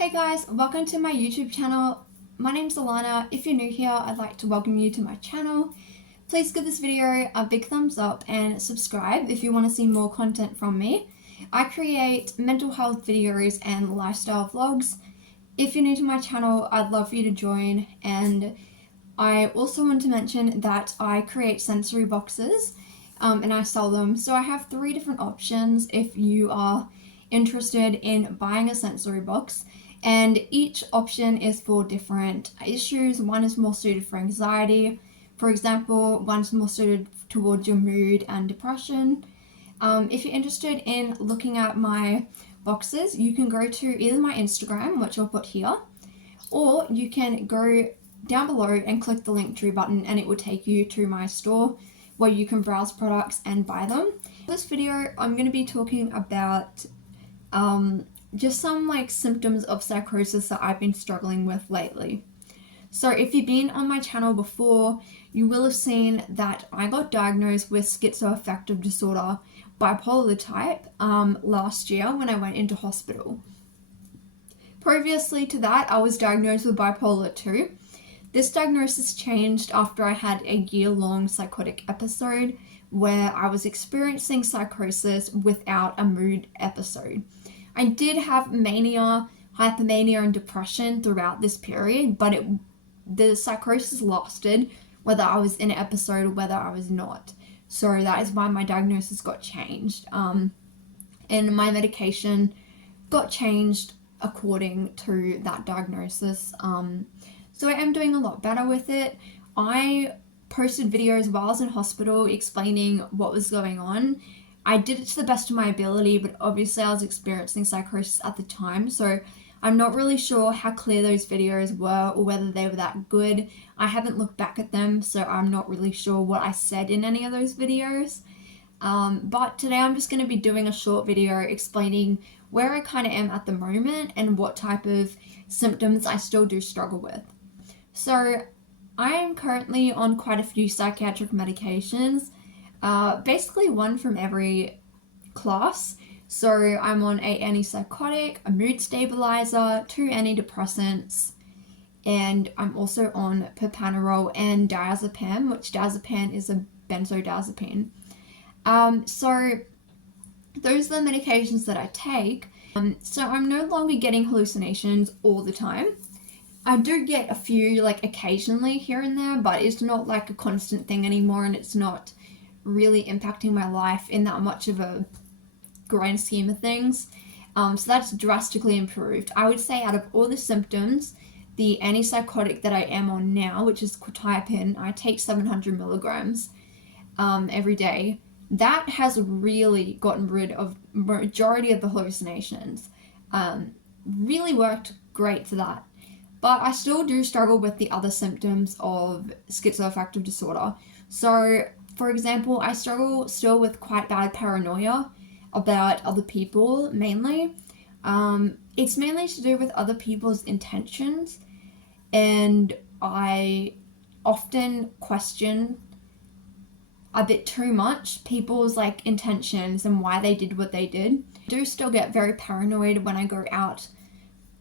Hey guys, welcome to my YouTube channel. My name's Alana. If you're new here, I'd like to welcome you to my channel. Please give this video a big thumbs up and subscribe if you want to see more content from me. I create mental health videos and lifestyle vlogs. If you're new to my channel, I'd love for you to join, and I also want to mention that I create sensory boxes and I sell them. So I have 3 different options if you are interested in buying a sensory box, and each option is for different issues. One is more suited for anxiety, for example. One's more suited towards your mood and depression. If you're interested in looking at my boxes, you can go to either my Instagram, which I'll put here, or you can go down below and click the Linktree button and it will take you to my store where you can browse products and buy them. In this video, I'm going to be talking about just some symptoms of psychosis that I've been struggling with lately. So if you've been on my channel before, you will have seen that I got diagnosed with schizoaffective disorder, bipolar type, last year when I went into hospital. Previously to that, I was diagnosed with bipolar 2. This diagnosis changed after I had a year-long psychotic episode where I was experiencing psychosis without a mood episode. I did have mania, hypomania, and depression throughout this period, but the psychosis lasted whether I was in an episode or whether I was not. So that is why my diagnosis got changed. And my medication got changed according to that diagnosis. So I am doing a lot better with it. I posted videos while I was in hospital explaining what was going on. I did it to the best of my ability, but obviously I was experiencing psychosis at the time, so I'm not really sure how clear those videos were or whether they were that good. I haven't looked back at them, so I'm not really sure what I said in any of those videos. But today I'm just going to be doing a short video explaining where I kind of am at the moment and what type of symptoms I still do struggle with. So I am currently on quite a few psychiatric medications. Basically one from every class. So I'm on a antipsychotic, a mood stabilizer, 2 antidepressants, and I'm also on propranolol and diazepam, which diazepam is a benzodiazepine. So those are the medications that I take. So I'm no longer getting hallucinations all the time. I do get a few occasionally here and there, but it's not like a constant thing anymore, and it's not really impacting my life in that much of a grand scheme of things. So that's drastically improved. I would say out of all the symptoms, the antipsychotic that I am on now, which is quetiapine, I take 700 milligrams every day. That has really gotten rid of majority of the hallucinations. Really worked great for that. But I still do struggle with the other symptoms of schizoaffective disorder. So, for example, I struggle still with quite bad paranoia about other people, mainly. It's mainly to do with other people's intentions, and I often question a bit too much people's intentions and why they did what they did. I do still get very paranoid when I go out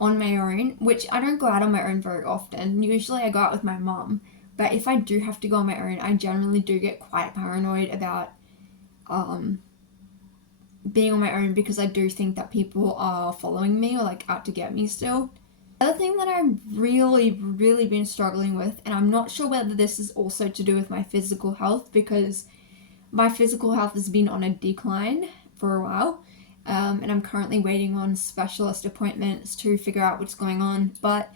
on my own, which I don't go out on my own very often. Usually I go out with my mom. But if I do have to go on my own, I generally do get quite paranoid about being on my own, because I do think that people are following me or out to get me still. The other thing that I've really been struggling with, and I'm not sure whether this is also to do with my physical health, because my physical health has been on a decline for a while, and I'm currently waiting on specialist appointments to figure out what's going on, but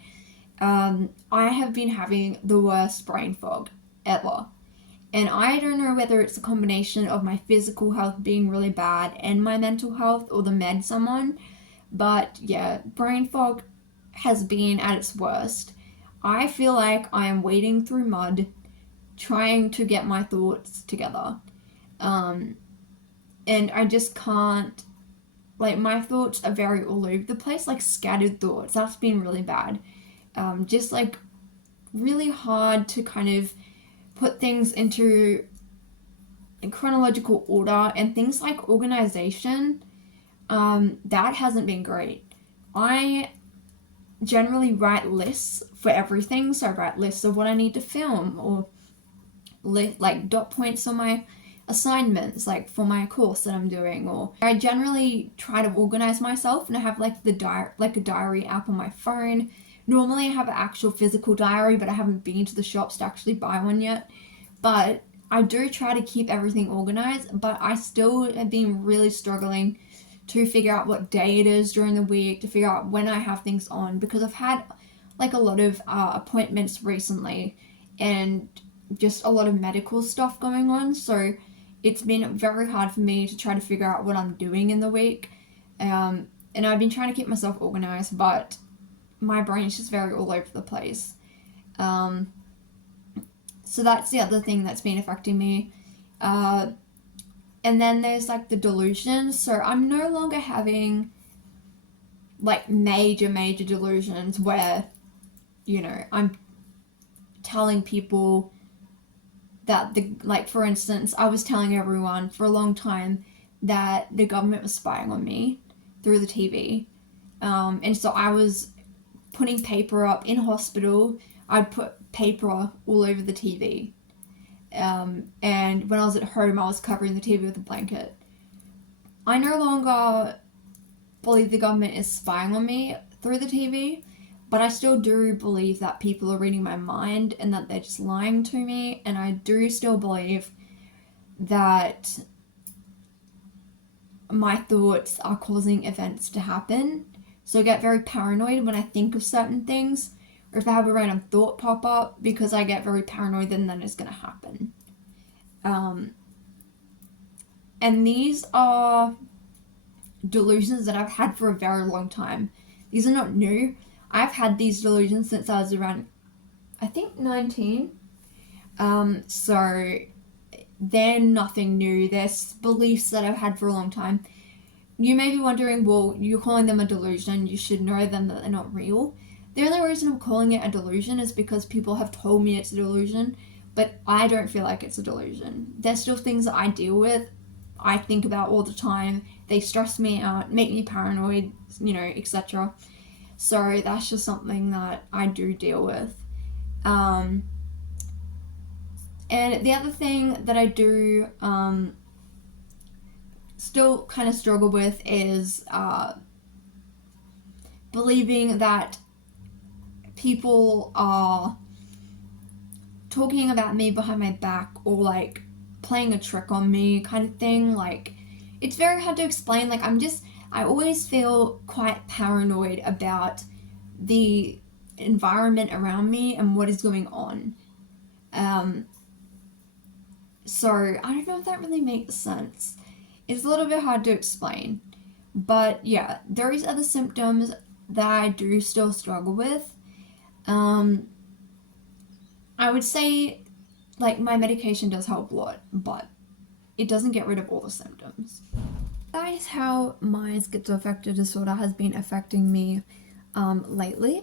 I have been having the worst brain fog ever. And I don't know whether it's a combination of my physical health being really bad and my mental health, or the meds I'm on. But yeah, brain fog has been at its worst. I feel like I am wading through mud trying to get my thoughts together. And I just can't, my thoughts are very all over the place, scattered thoughts. That's been really bad. Just really hard to kind of put things into chronological order, and things like organization, that hasn't been great. I generally write lists for everything. So I write lists of what I need to film, or like dot points on my assignments, like for my course that I'm doing. Or I generally try to organize myself, and I have like a diary app on my phone. Normally I have an actual physical diary, but I haven't been to the shops to actually buy one yet. But I do try to keep everything organized, but I still have been really struggling to figure out what day it is during the week, to figure out when I have things on, because I've had like a lot of appointments recently and just a lot of medical stuff going on. So it's been very hard for me to try to figure out what I'm doing in the week. And I've been trying to keep myself organized, but my brain's just very all over the place. So that's the other thing that's been affecting me. And then there's like the delusions. So I'm no longer having like major delusions where, you know, I'm telling people that like for instance, I was telling everyone for a long time that the government was spying on me through the TV. And so I was putting paper up in hospital. I'd put paper all over the TV. And when I was at home, I was covering the TV with a blanket. I no longer believe the government is spying on me through the TV, but I still do believe that people are reading my mind and that they're just lying to me, and I do still believe that my thoughts are causing events to happen. So I get very paranoid when I think of certain things, or if I have a random thought pop up, because I get very paranoid then it's going to happen. And these are delusions that I've had for a very long time. These are not new. I've had these delusions since I was around, I think, 19. So they're nothing new. They're beliefs that I've had for a long time. You may be wondering, well, you're calling them a delusion. You should know then that they're not real. The only reason I'm calling it a delusion is because people have told me it's a delusion, but I don't feel like it's a delusion. There's still things that I deal with, I think about all the time. They stress me out, make me paranoid, you know, etc. So that's just something that I do deal with. And the other thing that I do still kind of struggle with is believing that people are talking about me behind my back, or like playing a trick on me kind of thing. Like, it's very hard to explain. Like, I always feel quite paranoid about the environment around me and what is going on. So I don't know if that really makes sense. It's a little bit hard to explain. But yeah, there is other symptoms that I do still struggle with. I would say, like, my medication does help a lot, but it doesn't get rid of all the symptoms. That is how my schizoaffective disorder has been affecting me lately.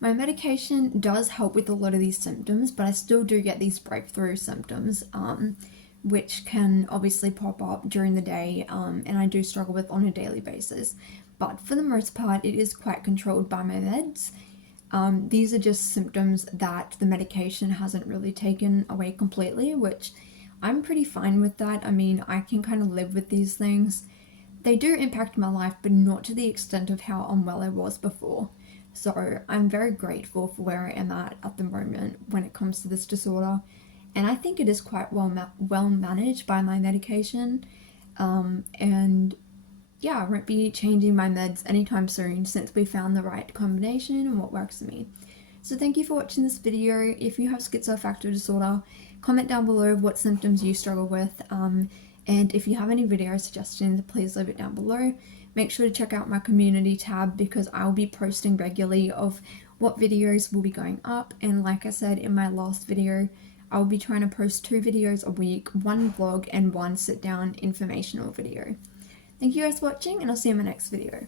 My medication does help with a lot of these symptoms, but I still do get these breakthrough symptoms, which can obviously pop up during the day, and I do struggle with on a daily basis. But for the most part, it is quite controlled by my meds. These are just symptoms that the medication hasn't really taken away completely, which I'm pretty fine with that. I mean, I can kind of live with these things. They do impact my life, but not to the extent of how unwell I was before. So I'm very grateful for where I am at the moment when it comes to this disorder. And I think it is quite well managed by my medication. And yeah, I won't be changing my meds anytime soon, since we found the right combination and what works for me. So thank you for watching this video. If you have schizoaffective disorder, comment down below what symptoms you struggle with. And if you have any video suggestions, please leave it down below. Make sure to check out my community tab, because I'll be posting regularly of what videos will be going up. And like I said in my last video, I'll be trying to post 2 videos a week, 1 vlog and 1 sit down informational video. Thank you guys for watching, and I'll see you in my next video.